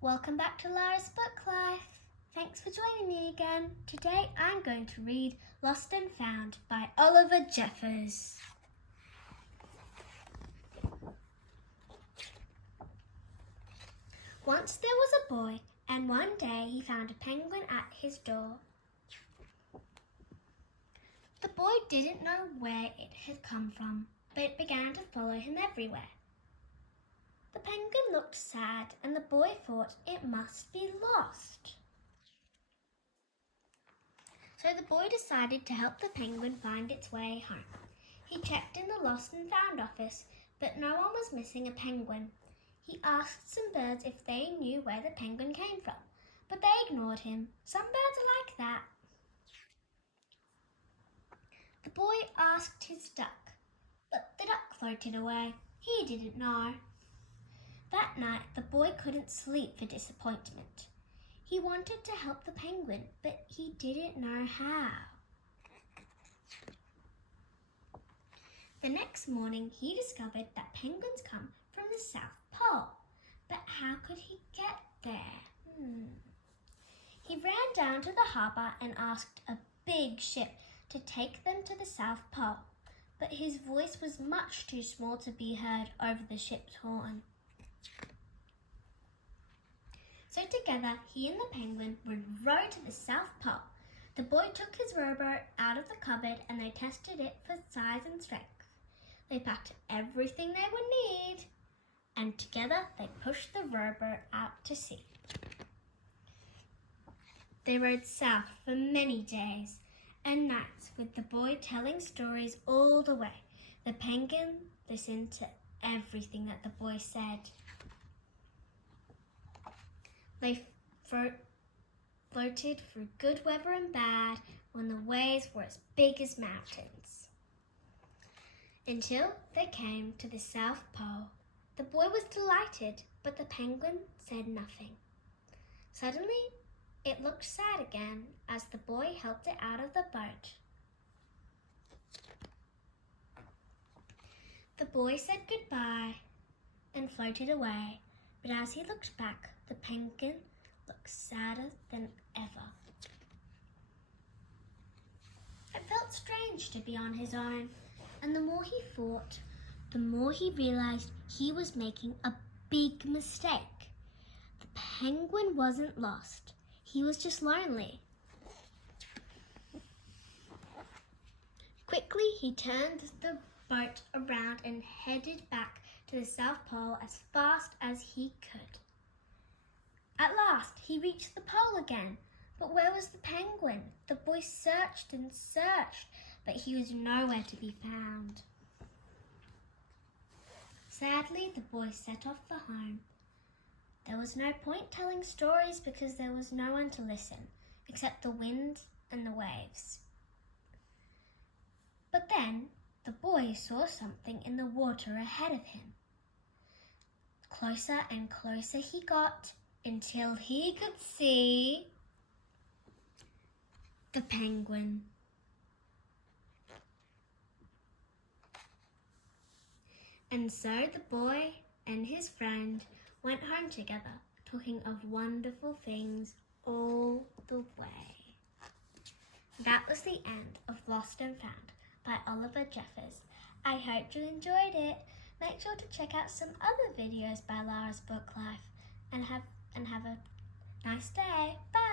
Welcome back to Lara's Book Life. Thanks for joining me again. Today I'm going to read Lost and Found by Oliver Jeffers. Once there was a boy, and one day he found a penguin at his door. The boy didn't know where it had come from, but it began to follow him everywhere. The penguin looked sad, and the boy thought it must be lost. So the boy decided to help the penguin find its way home. He checked in the Lost and Found office, but no one was missing a penguin. He asked some birds if they knew where the penguin came from, but they ignored him. Some birds are like that. The boy asked his duck, but the duck floated away. He didn't know. That night, the boy couldn't sleep for disappointment. He wanted to help the penguin, but he didn't know how. The next morning, he discovered that penguins come from the South Pole. But how could he get there? He ran down to the harbour and asked a big ship to take them to the South Pole. But his voice was much too small to be heard over the ship's horn. So together, he and the penguin would row to the South Pole. The boy took his rowboat out of the cupboard and they tested it for size and strength. They packed everything they would need, and together they pushed the rowboat out to sea. They rowed south for many days and nights with the boy telling stories all the way. The penguin listened to everything that the boy said. They floated through good weather and bad when the waves were as big as mountains. Until they came to the South Pole. The boy was delighted, but the penguin said nothing. Suddenly, it looked sad again as the boy helped it out of the boat. The boy said goodbye and floated away, but as he looked back, the penguin looked sadder than ever. It felt strange to be on his own, and the more he thought, the more he realized he was making a big mistake. The penguin wasn't lost. He was just lonely. Quickly, he turned the boat around and headed back to the South Pole as fast as he could. At last, he reached the pole again. But where was the penguin? The boy searched and searched, but he was nowhere to be found. Sadly, the boy set off for home. There was no point telling stories because there was no one to listen, except the wind and the waves. But then, the boy saw something in the water ahead of him. Closer and closer he got, until he could see the penguin. And so the boy and his friend went home together, talking of wonderful things all the way. That was the end of Lost and Found by Oliver Jeffers. I hope you enjoyed it. Make sure to check out some other videos by Lara's Book Life and have a nice day. Bye!